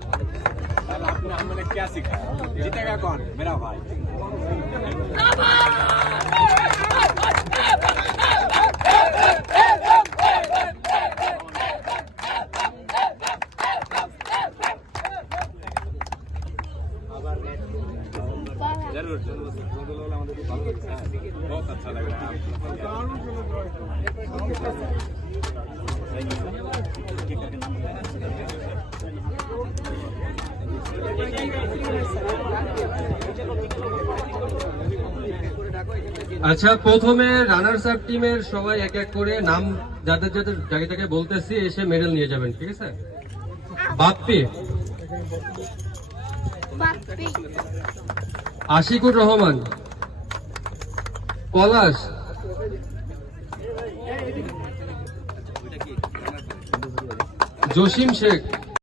आपने हमने क्या सिखाया? जीतेगा कौन? मेरा भाई। जरूर जरूर बहुत अच्छा लग रहा है আচ্ছা, প্রথমে রানার্স আপ টিমের সবাই এক এক করে নাম যাদের যাদের জায়গা থেকে বলতেছি এসে মেডেল নিয়ে যাবেন, ঠিক আছে? বাপ্পি, আশিকুর রহমান, পলাশ, জসিম শেখ,